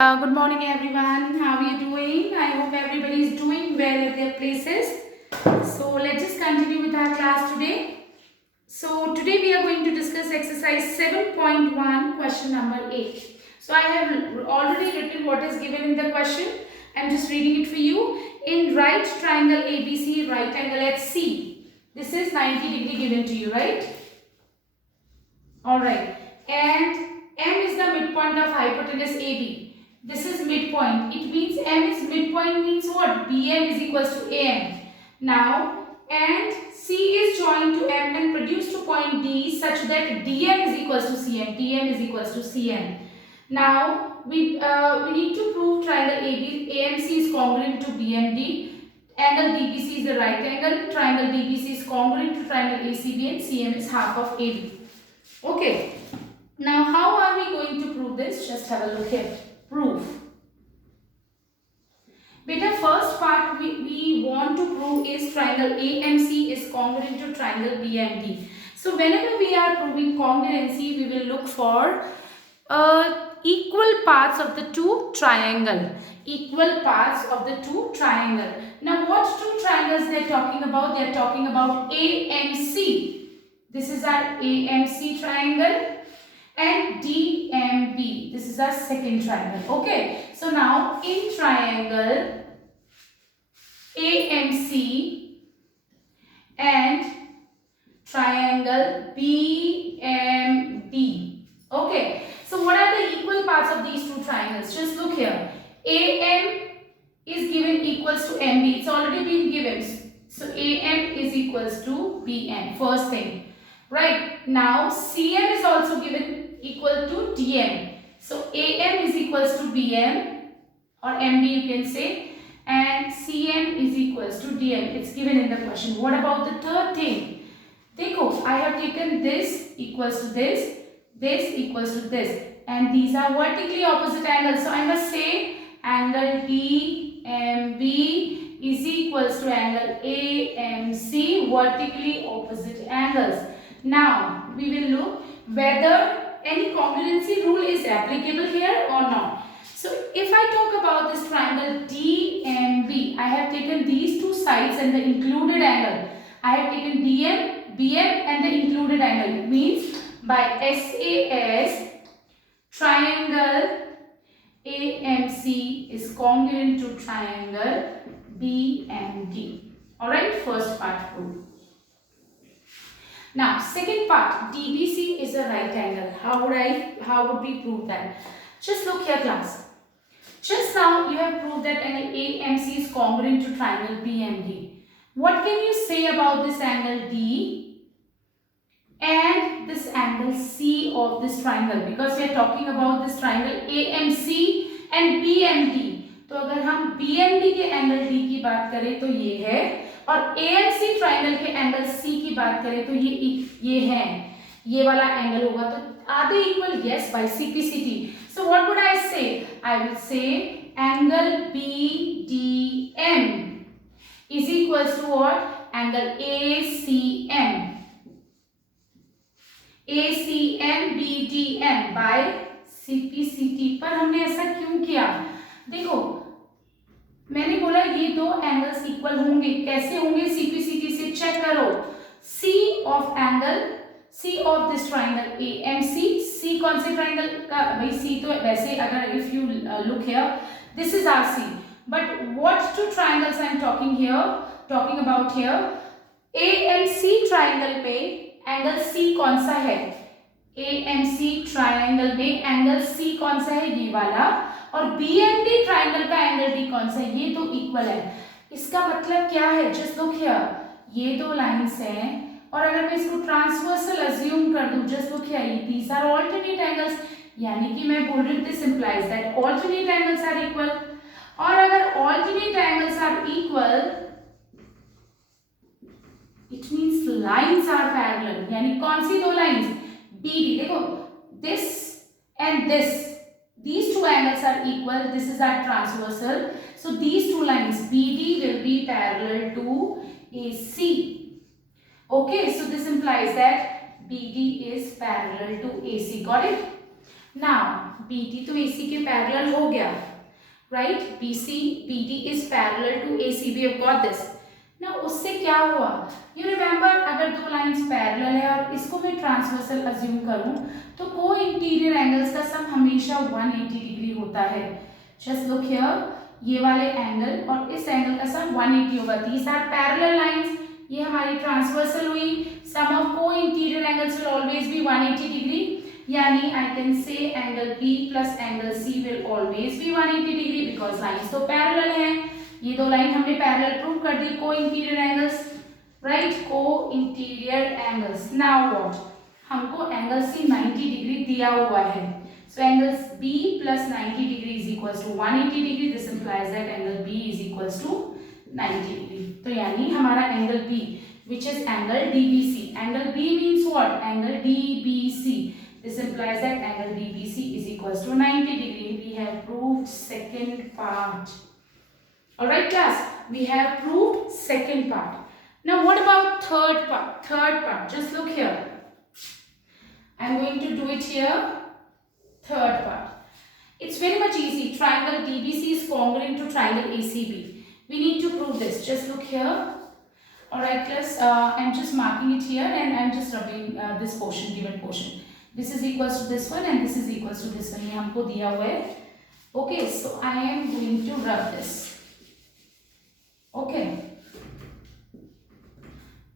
Good morning, everyone. How are you doing? I hope everybody is doing well at their places. So let's just continue with our class today. So today we are going to discuss exercise 7.1, question number 8. So I have already written what is given in the question. I'm just reading it for you. In right triangle ABC, right angle at C. This is 90 degree given to you, right? Alright. And M is the midpoint of hypotenuse AB. This is midpoint. It means M is midpoint means what? BM is equals to AM. Now, and C is joined to M and produced to point D such that DM is equals to CM. DM is equals to CM. Now, we need to prove triangle AMC is congruent to BMD. Angle DBC is the right angle. Triangle DBC is congruent to triangle ACB and CM is half of AB. Okay. Now, how are we going to prove this? Just have a look here. Proof. Beta, first part we want to prove is triangle AMC is congruent to triangle BMD. So whenever we are proving congruency, we will look for equal parts of the two triangle. Equal parts of the two triangle. Now what two triangles they are talking about? They are talking about AMC. This is our AMC triangle. And DMB. This is our second triangle. Okay. So now in triangle AMC and triangle BMD. Okay. So what are the equal parts of these two triangles? Just look here. AM is given equals to MB. It's already been given. So AM is equals to BM. First thing. Right. Now CM is also given equal to DM. So AM is equals to BM or MB you can say, and CM is equals to DM. It's given in the question. What about the third thing? Dekho, I have taken this equals to this equals to this, and these are vertically opposite angles. So I must say angle DMB is equals to angle AMC, vertically opposite angles. Now we will look whether any congruency rule is applicable here or not. So if I talk about this triangle DMB, I have taken these two sides and the included angle. I have taken DM, BM and the included angle. It means by SAS, triangle AMC is congruent to triangle BMD. Alright, first part proved. Now, second part, DBC is a right angle. How would we prove that? Just look here, class. Just now you have proved that angle AMC is congruent to triangle BMD. What can you say about this angle D and this angle C of this triangle? Because we are talking about this triangle AMC and BMD. तो अगर हम BMD के angle D की बात करें तो ये है, और AMC ट्राइंगल के एंगल C की बात करें तो ये है, ये वाला एंगल होगा. तो are they equal? Yes, by CPCT. So what would I say? I will say angle BDM is equals to what? Angle ACM. ACM BDM by CPCT. पर हमने ऐसा क्यों किया? देखो, मैंने बोला ये दो एंगल्स इक्वल होंगे. कैसे होंगे? सीपीसीटी से चेक करो. C of this triangle AMC. C कौन से ट्राइंगल का? भाई सी तो वैसे अगर if you look here, this is our C, but what two triangles I am talking about here. AMC triangle में एंगल सी कौन सा है? AMC ट्राइंगल में एंगल सी कौन सा है? ये वाला. और BMD ट्राइंगल का एंगल D कौन सा है? ये तो इक्वल है. इसका मतलब क्या है? जस्ट लुक हियर, ये दो लाइंस हैं और अगर मैं इसको ट्रांसवर्सल अज्यूम कर दूं, just look here, these are alternate angles, यानी कि मैं बोल रही हूं this implies that alternate angles are equal. और अगर alternate angles are equal, it means lines are parallel. यानी कौन सी दो लाइंस? BD. देखो, this and this, these two angles are equal. This is our transversal. So these two lines BD will be parallel to AC. Okay, so this implies that BD is parallel to AC. Got it? Now BD तो AC के parallel हो गया, right? BD is parallel to AC, we have got this. ना उससे क्या हुआ? You remember, अगर दो लाइंस पैरेलल है और इसको मैं ट्रांसवर्सल अज्यूम करूं तो को इंटीरियर एंगल्स का सम हमेशा 180 डिग्री होता है. जस्ट लुक हियर, ये वाले एंगल और इस एंगल का सम 180 होगा. दीस आर पैरेलल लाइंस, ये हमारी ट्रांसवर्सल हुई. Sum of co interior angles will always be 180 degree, यानी I can say angle B plus angle C will always be 180 degree because lines तो पैरेलल हैं. ये दो लाइन हमने पैरेलल प्रूव कर दी. Co interior angles, right? Co interior angles. Now what, हमको angle C 90 degree दिया हुआ है. So angle B plus 90 degree is equals to 180 degree. This implies that angle B is equals to 90 degree. तो यानी हमारा angle B which is angle DBC. Angle B means what? Angle DBC. This implies that angle DBC is equals to 90 degree. We have proved second part. Alright class, we have proved second part. Now what about third part? Third part, just look here. I am going to do it here. Third part. It's very much easy. Triangle DBC is congruent to triangle ACB. We need to prove this. Just look here. Alright class, I'm just marking it here and I'm just rubbing this portion, given portion. This is equals to this one and this is equals to this one. ये हमको दिया हुआ है. Okay, so I am going to rub this. Okay.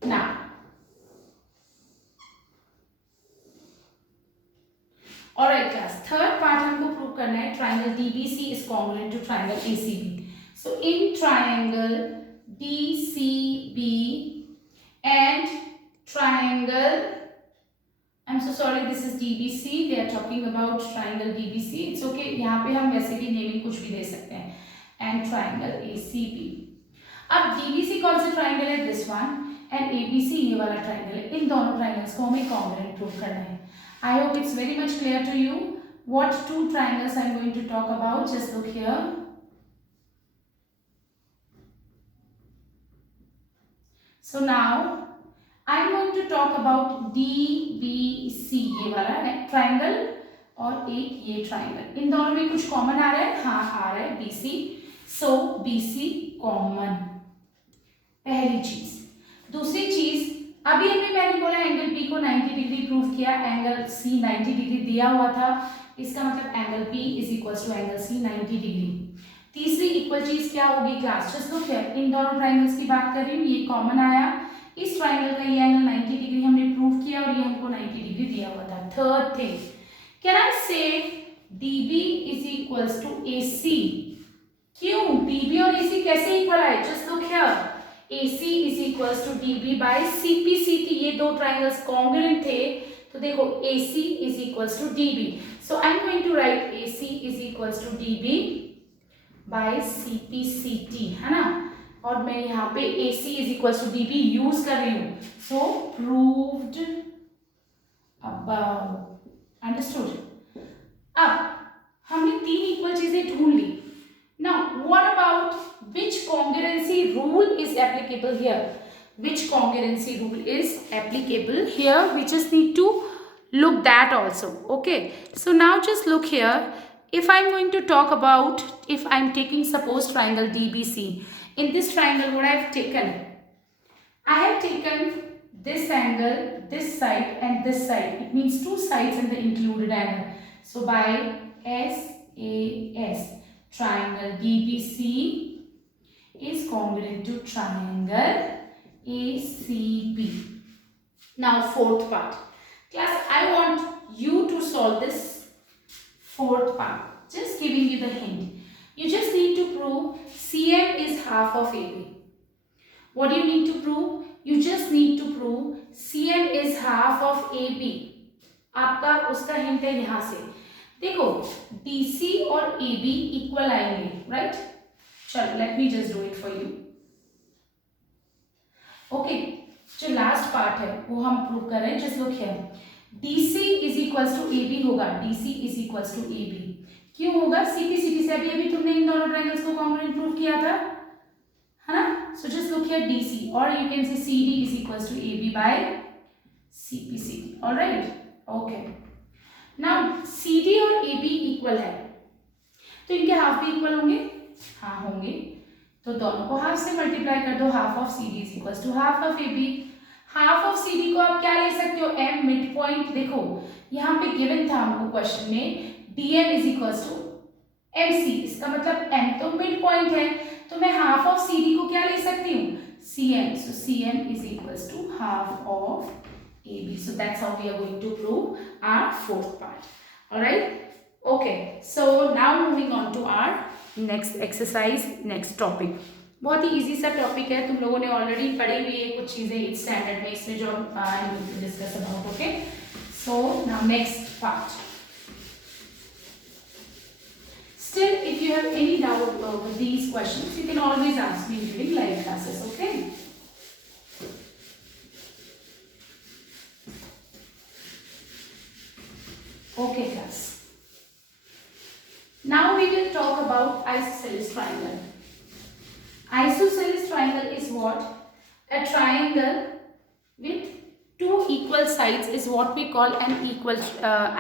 Now, alright class, third part हमको prove करना है. Triangle DBC is congruent to triangle ACB. So in triangle DCB and triangle, I'm so sorry, this is DBC, they are talking about triangle DBC. It's okay, यहाँ पे हम वैसे भी naming कुछ भी दे सकते हैं. And triangle ACB. अब DBC कौन सा ट्राइंगल है? This one. एंड ABC ये वाला ट्राइंगल है. इन दोनों ट्राइंगल्स को हमें कॉन्ग्रुएंट प्रूव करना है. I hope it's very much clear to you. What two triangles I'm going to talk about? Just look here. So now I'm going to talk about DBC, ये वाला triangle और एक ये triangle. इन दोनों में कुछ कॉमन आ रहा है? हाँ आ रहा है, BC. So BC कॉमन, पहली चीज. दूसरी चीज, अभी मैंने बोला एंगल B को 90 डिग्री प्रूव किया, एंगल C 90 डिग्री दिया हुआ था. इसका मतलब angle B is equals to angle C 90 degree. तीसरी इक्वल चीज क्या होगी क्लास? जस्ट लुक हियर, इन दोनों ट्राइंगल्स की बात कर रही हूँ. ये कॉमन आया, इस ट्राइंगल का ये एंगल 90 डिग्री हमने प्रूव किया और ये हमको 90 डिग्री दिया हुआ था. Third thing, can I say DB is equals to AC? क्यों? DB और AC कैसे इक्वल आए? Just look here, AC is equals to DB by CPCT. ये दो ट्राइंगल्स कॉन्ग्रुएंट थे, तो देखो AC is equals to DB. So I am going to write AC is equals to DB by CPCT, है ना? और मैं यहाँ पे AC is equals to DB use कर रही हूँ. So proved above. अंडरस्टूड? अब हमने तीन इक्वल चीजें ढूंढ ली. Now, what about which congruency rule is applicable here? Which congruency rule is applicable here? We just need to look that also. Okay. So now just look here. If I'm going to talk about, if I'm taking suppose triangle DBC. In this triangle, what I have taken? I have taken this angle, this side and this side. It means two sides in the included angle. So by SAS. Triangle DBC is congruent to triangle ACB. Now fourth part. Class, I want you to solve this fourth part. Just giving you the hint. You just need to prove CM is half of AB. What do you need to prove? You just need to prove CM is half of AB. आपका उसका hint है यहाँ से. देखो DC और AB equal आएंगे, right? चलो let me just do it for you. Okay, जो लास्ट पार्ट है वो हम प्रूव कर रहे हैं. Just look here, DC is equals to AB होगा. DC is equals to AB क्यों होगा? CPCT से अभी तुमने इन दोनों ट्रायंगल्स को कॉन्ग्रुएंट प्रूव किया था, है ना? So just look here DC और you can say CD is equals to AB by CPCT. Alright, okay. Now C D और ए बी इक्वल है, तो इनके हाफ भी इक्वल होंगे, हाँ होंगे, तो दोनों को हाफ से मल्टीप्लाई कर दो, half of C D is equal to half of A B. Half of C D को आप क्या ले सकते हो, एम मिड पॉइंट, देखो यहाँ पे गिवन था हमको क्वेश्चन में D M is equal to M C, इसका मतलब एम तो मिड पॉइंट है, तो मैं हाफ ऑफ सी डी को क्या ले सकती हूँ, C M, so C M is equal to half of A B. So that's how we are going to prove our fourth part. Alright, okay, so now moving on to our next exercise, next topic. बहुत ही easy सा topic है, तुम लोगों ने already पढ़ी हुई है कुछ चीजें इस स्टैंडर्ड में, इसमें जो हम discuss about. Okay, so now next part. Still, if you have any doubt with these questions, you can always ask me during live classes, okay? Okay, class. Now we will talk about isosceles triangle. Isosceles triangle is what? A triangle with two equal sides is what we call an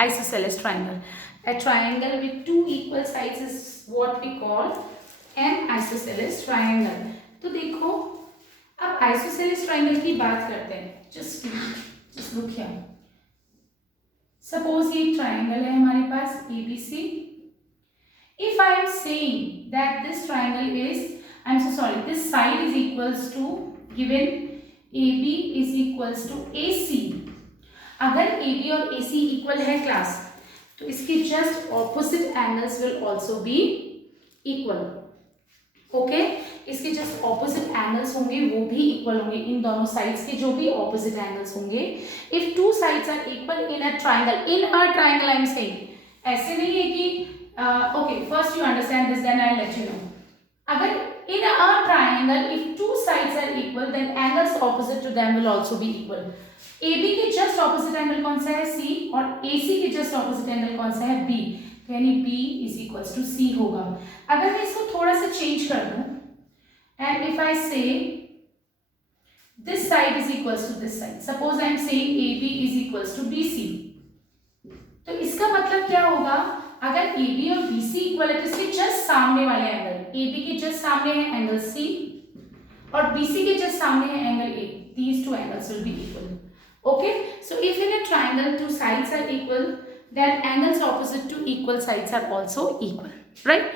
isosceles triangle. A triangle with two equal sides is what we call an isosceles triangle. तो देखो, अब isosceles triangle की बात करते हैं। Just look here. Suppose ये triangle है हमारे पास ABC. If I am saying that this triangle is, this side is equals to given AB is equals to AC. अगर AB और AC equal है क्लास, तो इसके just opposite angles will also be equal. Okay, इसके just opposite angles होंगे वो भी equal होंगे, इन दोनों साइड्स के जो भी ऑपोजिट एंगल्स होंगे। If two sides are equal in a triangle I am saying, ऐसे नहीं है कि okay first you understand this then I let you know. अगर in a triangle if two sides are equal then angles opposite to them will also be equal. AB के just opposite angle कौन सा है, C, और AC के just opposite angle कौन सा है, B, तो यानी B is equals to C होगा। अगर मैं इसको थोड़ा सा चेंज कर दूं and if I say this side is equals to this side, suppose I am saying AB is equals to BC, तो इसका मतलब क्या होगा, अगर AB और BC इक्वल है तो इसके जस्ट सामने वाले एंगल, AB के जस्ट सामने है एंगल C और BC के जस्ट सामने है angle A, these two angles will be equal. Okay, so if in a triangle two sides are equal, then angles opposite to equal sides are also equal, right?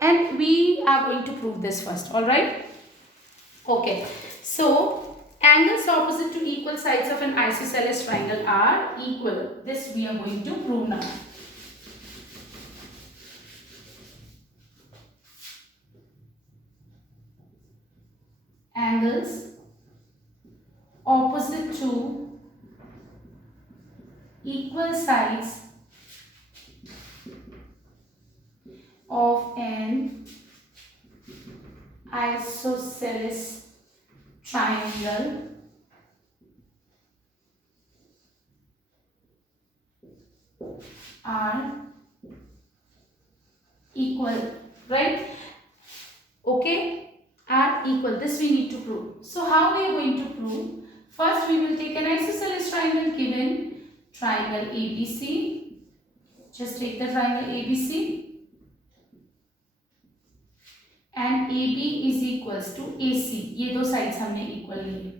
And we are going to prove this first, all right? Okay, so angles opposite to equal sides of an isosceles triangle are equal. This we are going to prove now. Angles opposite to equal sides of an isosceles triangle are equal, right? Okay, are equal. This we need to prove. So how we are going to prove? First we will take an isosceles triangle given triangle ABC. Just take the triangle ABC and AB is equals to AC. ये दो sides हमने equal लिए।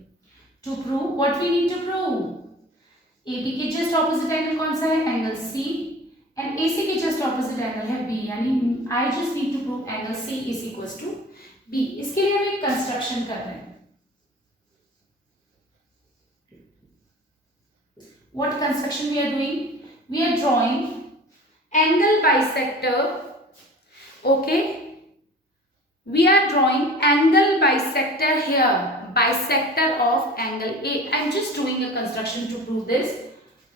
To prove what we need to prove? AB के just opposite angle कौन सा है, angle C, and AC के just opposite angle है B, यानी I just need to prove angle C is equals to B. इसके लिए हम एक कंस्ट्रक्शन कर रहे हैं। What construction we are doing? We are drawing angle bisector. Okay, we are drawing angle bisector here, bisector of angle A. I am just doing a construction to prove this.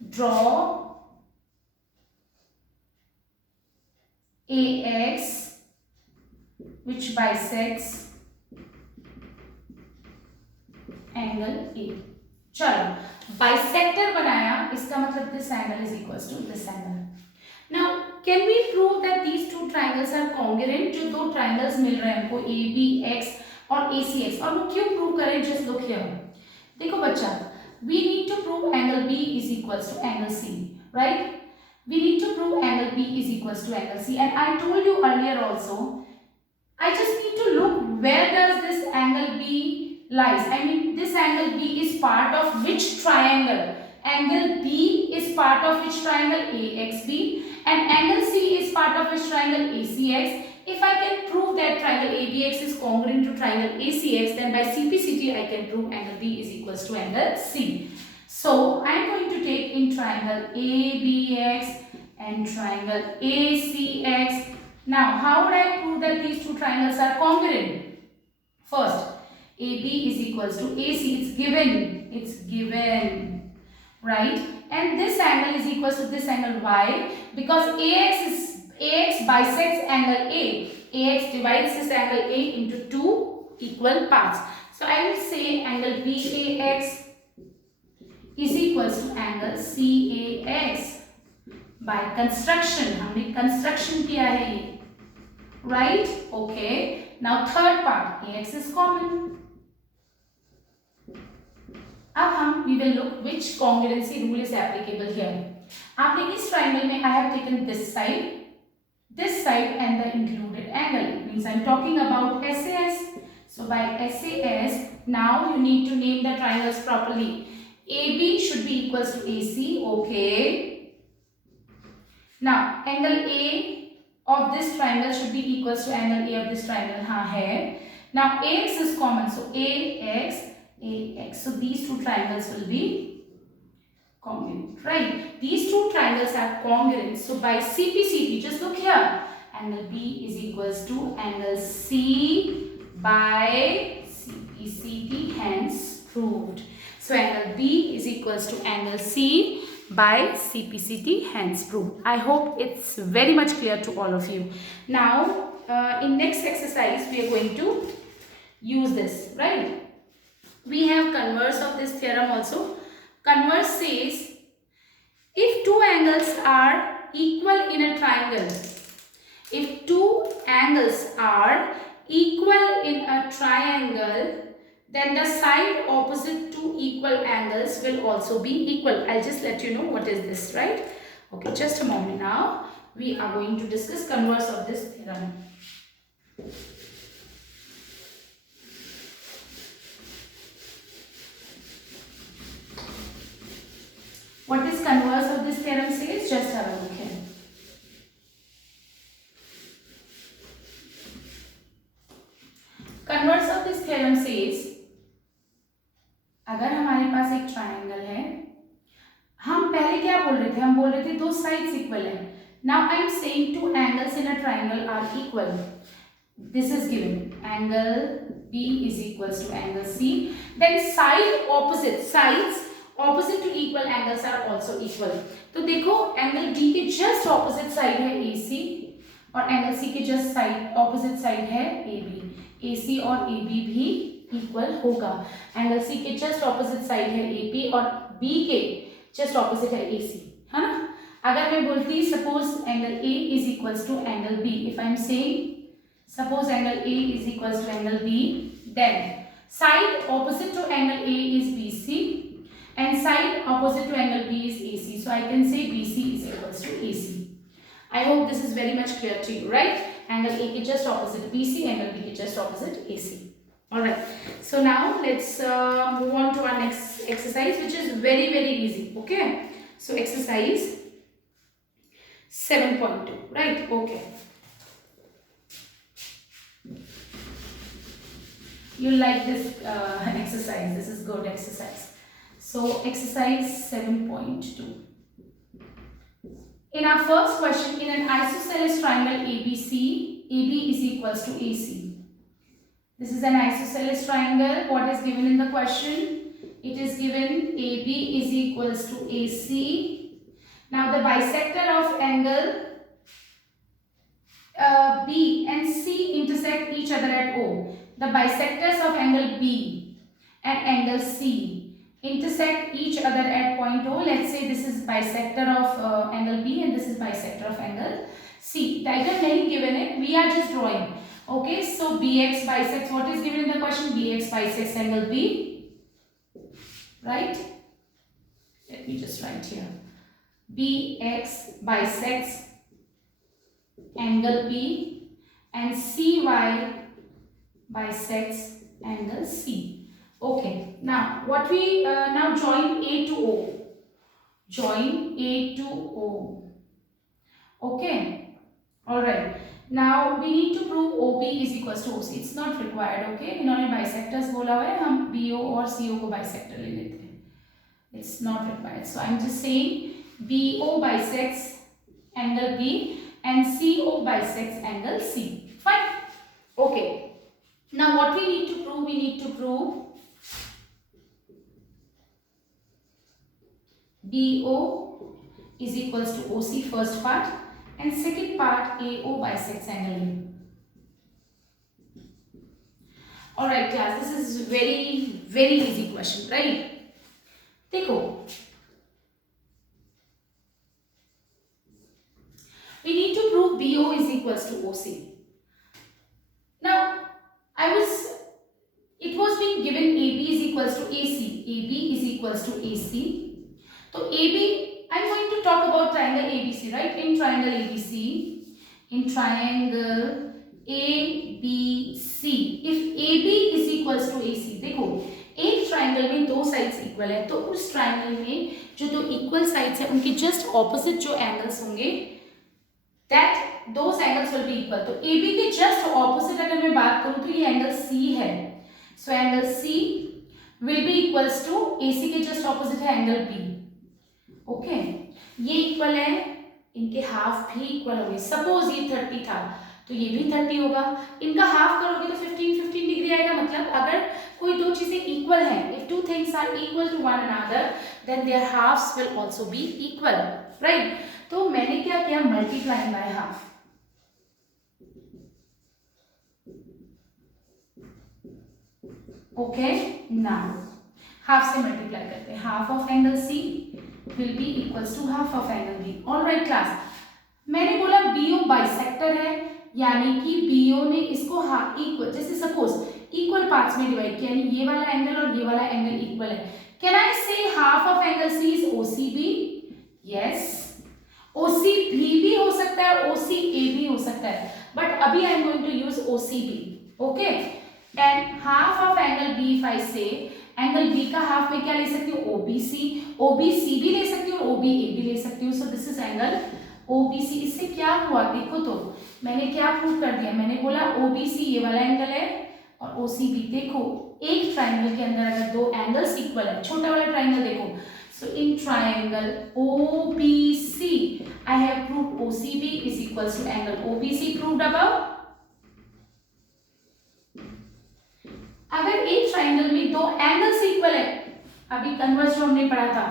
Draw AX which bisects angle A. चलो bisector बनाया, इसका मतलब this angle is equals to this angle. Now can we prove that these two triangles are congruent? जो दो triangles मिल रहे हैं हमको ABX और ACX, और वो क्यों प्रूव करें? जस्ट लुक हियर, देखो बच्चा, we need to prove angle B is equals to angle C, right? we need to prove angle B is equals to angle C. And I told you earlier also, I just need to look where does this angle B lies. I mean, this angle B is part of which triangle? Angle B is part of which triangle? AXB. And angle C is part of which triangle? ACX. If I can prove that triangle ABX is congruent to triangle ACX, then by CPCT I can prove angle B is equals to angle C. So I am going to take in triangle ABX and triangle ACX. Now, how would I prove that these two triangles are congruent? First, AB is equals to AC. It's given, right? And this angle is equals to this angle. Why? Because AX bisects angle A. AX divides this angle A into two equal parts. So I will say angle BAX is equals to angle CAX. By construction, हमने construction किया है ये, right? Okay. Now third part, AX is common. अब we will look which congruency rule is applicable here. आपने इस triangle में I have taken this side and the included angle. It means I am talking about SAS. So by SAS, now you need to name the triangles properly. AB should be equals to AC. Okay. Now, angle A of this triangle should be equals to angle A of this triangle. हाँ है. Now, AX is common. So, AX. So, these two triangles will be congruent. Right? These two triangles are congruent. So, by CPCT, just look here. Angle B is equals to angle C by CPCT, hence proved. So, angle B is equals to angle C by CPCT, hence proved. I hope it's very much clear to all of you. Now, in next exercise, we are going to use this, right? We have converse of this theorem also. Converse says, if two angles are equal in a triangle, if two angles are equal in a triangle, then the side opposite to equal angles will also be equal. I'll just let you know what is this, right? Okay, just a moment now. We are going to discuss converse of this theorem. What is converse of this theorem says? Just have a look here. Converse of this theorem says, अगर हमारे पास एक triangle है, हम पहले क्या बोल रहे थे? हम बोल रहे थे दो साइड्स इक्वल है. Now I am saying two angles in a triangle are equal. This is given. Angle B is equals to angle C. Then sides opposite to equal angles are also equal. तो देखो angle B के just opposite side है AC और angle C के just opposite side है AB. AC और AB भी equal होगा. एंगल C के जस्ट ऑपोजिट साइड है AP और B के जस्ट ऑपोजिट है AC, है ना? अगर मैं बोलती suppose angle A is equals to angle B, if I am saying suppose angle A is equals to angle B, then side opposite to angle A is BC and side opposite to angle B is AC. So I can say BC is equals to AC. I hope this is very much clear to you, right? Angle A is just opposite BC, angle B is just opposite AC. Alright, so now let's move on to our next exercise, which is very easy. Okay, so exercise 7.2, right? Okay. You'll like this exercise. This is good exercise. So exercise 7.2. In our first question, in an isosceles triangle ABC, AB is equals to AC. This is an isosceles triangle. What is given in the question? It is given AB is equals to AC. Now the bisector of angle B and C intersect each other at O. The bisectors of angle B and angle C intersect each other at point O. Let's say this is bisector of angle B and this is bisector of angle C. Diagram नहीं given है, we are just drawing. Okay, so BX bisects, what is given in the question? BX bisects angle B, right? Let me just write here. BX bisects angle B and CY bisects angle C. Okay, now what we now join A to O. Join A to O. Okay, all right. Now we need to prove OB is equals to OC. It's not required. Okay, इन्होंने bisectors बोला हुआ है, हम BO और CO को bisector ले लेते हैं. It's not required. So I'm just saying BO bisects angle B and CO bisects angle C. Fine. Okay. Now what we need to prove? We need to prove BO is equals to OC first part and second part AO bisects angle B. Alright class, this is very easy question, right? देखो, we need to prove BO is equals to OC. Now, it was being given AB is equals to AC. AB is equals to AC. So AB, I'm going to talk about triangle ABC, right? In triangle ABC, if AB is equals to AC, देखो एक triangle में दो sides equal है, तो उस triangle में जो दो इक्वल साइड्स है उनके जस्ट ऑपोजिट जो एंगल्स होंगे, that those angles will be equal. तो AB के जस्ट ऑपोजिट अगर मैं बात करूं तो ये एंगल C है. So angle C will be equals to AC के जस्ट ऑपोजिट है एंगल B. ओके, ये इक्वल है, इनके हाफ भी इक्वल हो गए. सपोज ये 30 था तो ये भी 30 होगा. इनका हाफ करोगे तो 15 डिग्री आएगा. मतलब अगर कोई दो चीजें इक्वल हैं, if two things are equal to one another, then their halves will also be equal, right? तो मैंने क्या किया, multiply by half. Okay, now half से मल्टीप्लाई करते हैं. Half of angle C will be equals to half of angle B. Alright class, मैंने बोला BO bisector है, यानी कि BO ने इसको इक्वल, जैसे सपोज इक्वल पार्ट्स में डिवाइड किया, यानी ये वाला एंगल और ये वाला एंगल इक्वल है. कैन आई से half of angle C is OCB? Yes, OCB भी हो सकता है और OCA भी हो सकता है, बट अभी I am going to use OCB. Okay, and half of angle B, if I say angle B का हाफ में क्या ले सकती हूँ, OBC भी ले सकती हूँ और OBA भी ले सकती हूँ. So this is angle OBC. इससे क्या हुआ देखो, तो मैंने क्या प्रूव कर दिया, मैंने बोला OBC ये वाला एंगल है और OCB. देखो एक ट्राइंगल के अंदर अगर दो एंगल्स इक्वल है, छोटा वाला ट्राइंगल देखो, so in triangle OBC I have proved OCB is equals to angle OBC. Proved above. अगर एक ट्राइंगल में दो एंगल्स इक्वल है, अभी कन्वर्स जो हमने पढ़ा था,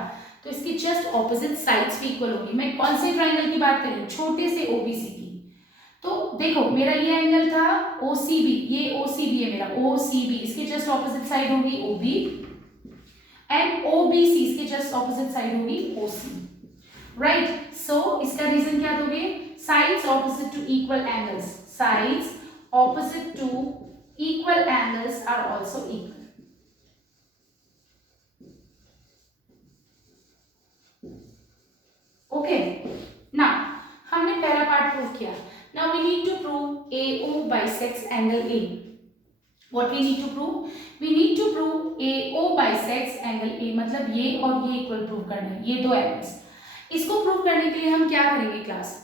तो इसकी जस्ट ऑपोजिट साइड्स भी इक्वल होगी. मैं कौन से ट्राइंगल की बात कर रही हूँ, छोटे से OBC की. तो देखो मेरा ये एंगल था OCB, ये OCB है मेरा OCB, इसके जस्ट ऑपोजिट साइड होगी OB एंड OBC इसके जस्ट ऑपोजिट साइड होगी OC, राइट? सो इसका रीजन क्या दोगे, sides opposite to equal angles. Sides opposite to equal angles are also equal. Okay, now हमने पहला पार्ट प्रूव किया. Now we need to prove AO bisects angle A. What we need to prove? We need to prove AO bisects angle A. मतलब ये और ये equal prove करना है, ये दो एंगल्स. इसको प्रूव करने के लिए हम क्या करेंगे class?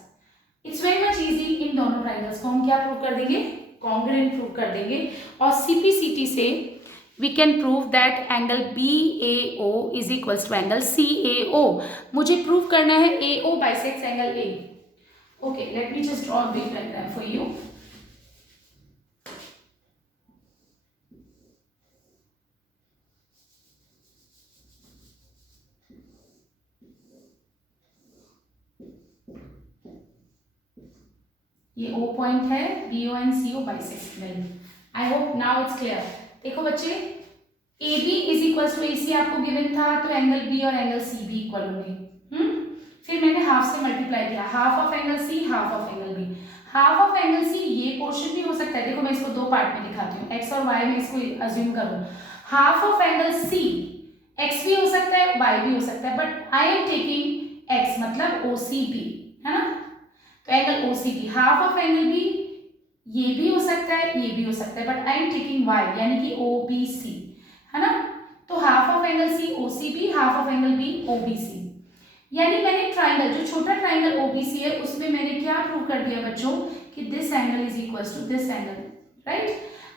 It's very much easy. इन दोनों ट्राइंगल्स को हम क्या प्रूव कर देंगे, कॉन्ग्रुएंट प्रूव कर देंगे. और CPCT से we can prove that angle BAO is equals to angle CAO. मुझे प्रूव करना है AO bisects angle A. Okay, let me just draw a brief diagram for you. ये O पॉइंट है, BO and CO bisect. I hope now it's clear. देखो बच्चे, AB is equals to AC आपको given था, तो angle B और angle C भी equal होंगे. फिर मैंने हाफ से मल्टीप्लाई किया, half of angle C, half of angle B. Half of angle C ये पोर्शन भी हो सकता है. देखो मैं इसको दो पार्ट में दिखाती हूँ, x और y में इसको अज्यूम करूँ. Half of angle C x भी हो सकता है, y भी हो सकता है, but I am taking x मतलब OCB, है ना। तो angle OCB, half of angle B ये भी हो सकता है, ये भी हो सकता है, but I am taking y यानी कि OBC, है ना। तो half of angle C OCB, half of angle B OBC। यानी मैंने ट्राइंगल, जो छोटा ट्राइंगल OBC है उसमें मैंने क्या प्रूव कर दिया बच्चों कि this angle is equal to this angle, right.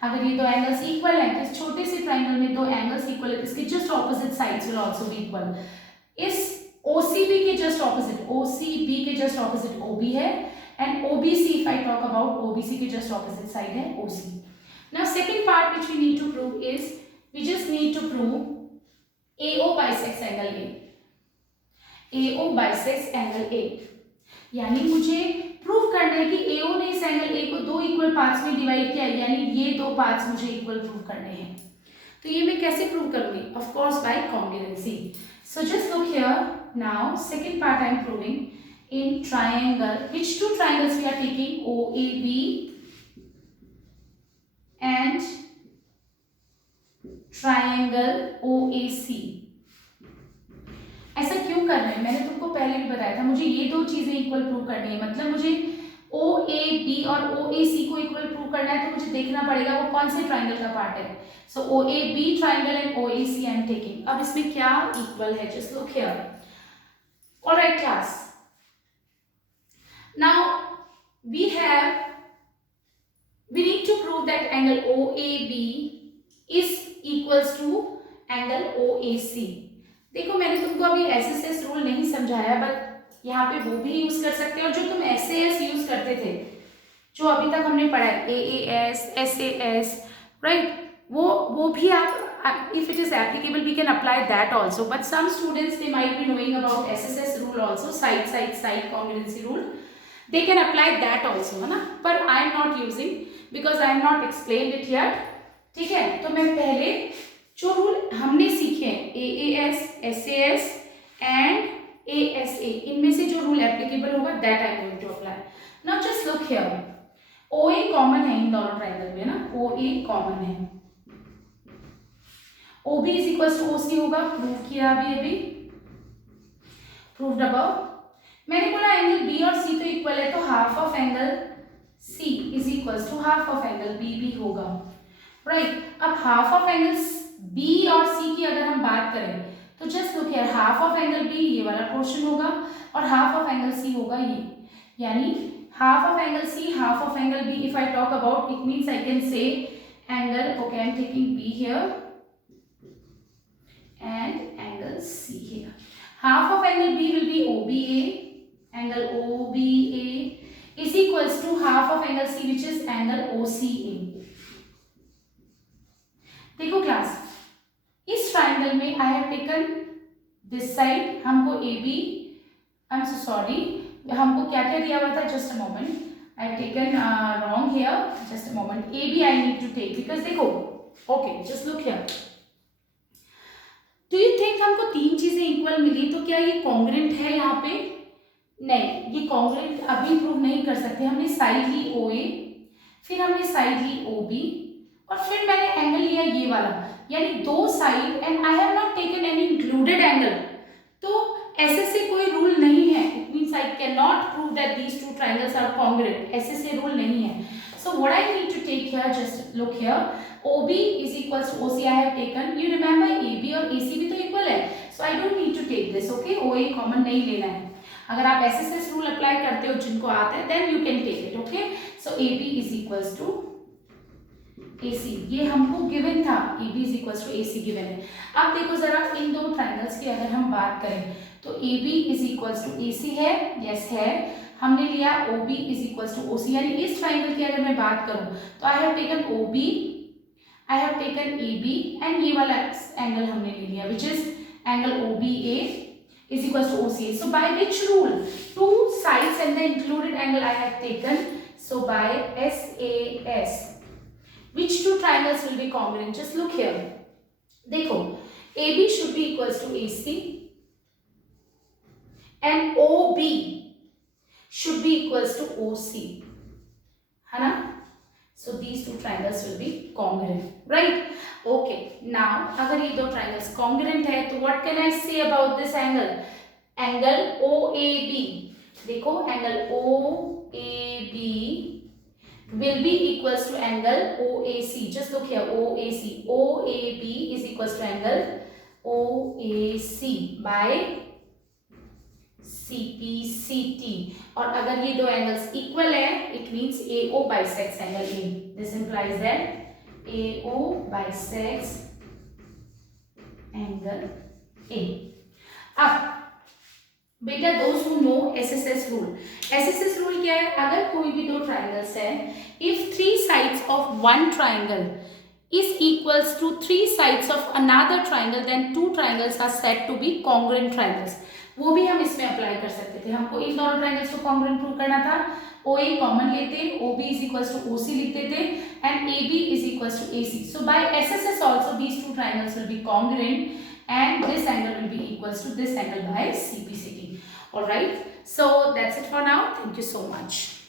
अगर ये दो एंगल्स इक्वल हैं तो इस छोटे से ट्राइंगल में दो एंगल्स इक्वल है, इसके just opposite sides will also be equal. इस OCB के जस्ट ऑपोजिट, OCB के जस्ट ऑपोजिट OB है, and OBC, if I talk about OBC के just opposite side है OC. Now second part which we need to prove is we just need to prove AO bisects angle A. AO bisects angle A. यानी मुझे prove करना है कि AO ने इस angle A को दो इक्वल पार्ट्स में डिवाइड किया, यानी ये दो पार्ट्स मुझे इक्वल प्रूव करने हैं। तो ये मैं कैसे प्रूव करूंगी? Of course by congruency. So just look here now, second part I am proving in triangle. Which two triangles we are taking? OAB and triangle OAC. ऐसा क्यों कर रहे हैं? मैंने तुमको पहले भी बताया था, मुझे ये दो चीजें इक्वल प्रूव करनी है, मतलब मुझे OAB और OAC को इक्वल प्रूव करना है, तो मुझे देखना पड़ेगा वो कौन से ट्राइंगल का पार्ट है। सो OAB triangle and OAC I am taking. अब इसमें क्या इक्वल है? Just look here. Alright class, now we need to prove that angle OAB is equals to angle OAC. देखो मैंने तुमको अभी SSS रूल नहीं समझाया, बट यहाँ पे वो भी यूज कर सकते हो, और जो तुम SAS यूज करते थे, जो अभी तक हमने पढ़ा है AAS, SAS, राइट, वो भी आप, if it is applicable we can apply that also, but some students they might be knowing about SSS rule also, side congruency rule, they can apply that also, है ना, पर I am not using because I am not explained it yet, ठीक है। तो मैं पहले जो rule हमने सीखे AAS, SAS and ASA, इनमें से जो रूल एप्लीकेबल होगा that I am going to apply. Now just look here, OA common है इन दोनों ट्राइंगल में ना, OA कॉमन है, OB is equals to OC होगा, प्रूव किया अभी प्रूव्ड अबव। मैंने बोला एंगल B और C तो इक्वल है, तो half of angle C is equals to half of angle B भी होगा, राइट। अब हाफ ऑफ एंगल B और C की अगर हम बात करें तो just look here, half of angle B ये वाला पोर्शन होगा और हाफ ऑफ एंगल C होगा ये, यानी half of angle C, half of angle B। If I talk about, it means I can say angle, okay I am taking B here and angle C here. Half of angle B will be OBA, angle OBA is equals to half of angle C which is angle OCA. देखो class, इस triangle में I have taken this side, हमको AB, I'm so sorry, हमको क्या क्या दिया हुआ था, just a moment, I have taken wrong here, just a moment, AB I need to take because देखो, okay, just look here. Do you think हमको तीन चीजें इक्वल मिली, तो क्या ये कॉन्ग्रुएंट है यहाँ पे? नहीं, ये कॉन्ग्रुएंट अभी प्रूव नहीं कर सकते। हमने साइड ली OA, फिर हमने साइड ली OB, और फिर मैंने एंगल लिया ये वाला, यानी दो side, and I have not taken any included angle, तो ऐसे से कोई रूल नहीं है। It means I can not prove that these two triangles are congruent, ऐसे से रूल नहीं है। So what I need to take here, just look here, OB is equals to OC I have taken. You remember AB और AC भी तो equal है, so I don't need to take this. Okay, OA common नहीं लेना है। अगर आप SSS rule apply करते हो जिनको आता है, then you can take it. Okay, so AB is equals to AC, ये हमको गिवन था, AB is equals to AC given है। अब देखो जरा इन दो ट्राइंगल्स की अगर हम बात करें तो AB is equals to AC है, yes है, हमने लिया OB is equals to OC, यानी इस ट्राइंगल की अगर मैं बात करूं तो I have taken OB, I have taken AB and ये वाला एंगल हमने ले लिया which is angle OBA is equals to OCA. So by which rule? Two sides and the included angle I have taken. So by SAS. Which two triangles will be congruent? Just look here. देखो, AB should be equals to AC and OB should be equals to OC. है ना? So these two triangles will be congruent, right? Okay. Now, अगर ये दो triangles congruent है, तो what can I say about this angle? Angle OAB, देखो angle OAB will be equals to angle OAC. Just look here, OAC. OAB is equals to angle OAC by CPCT. और अगर ये दो angles equal है, it means AO bisects angle A. This implies that AO bisects angle A. अब बेटा दोस्त who know SSS rule, SSS rule क्या है? अगर कोई भी दो ट्राइंगल्स है, if 3 sides of one triangle is equals to 3 sides of another triangle, then 2 triangles are said to be congruent triangles. वो भी हम इसमें अप्लाई कर सकते थे। हमको इन दोनों ट्राइंगल्स को कॉन्ग्रुएंट प्रूव करना था। OA कॉमन लेते, OB is equals to OC लिखते थे and AB is equals to AC. So by SSS also these two triangles will be congruent and this angle will be equals to this angle by CPCT. All right. So that's it for now. Thank you so much.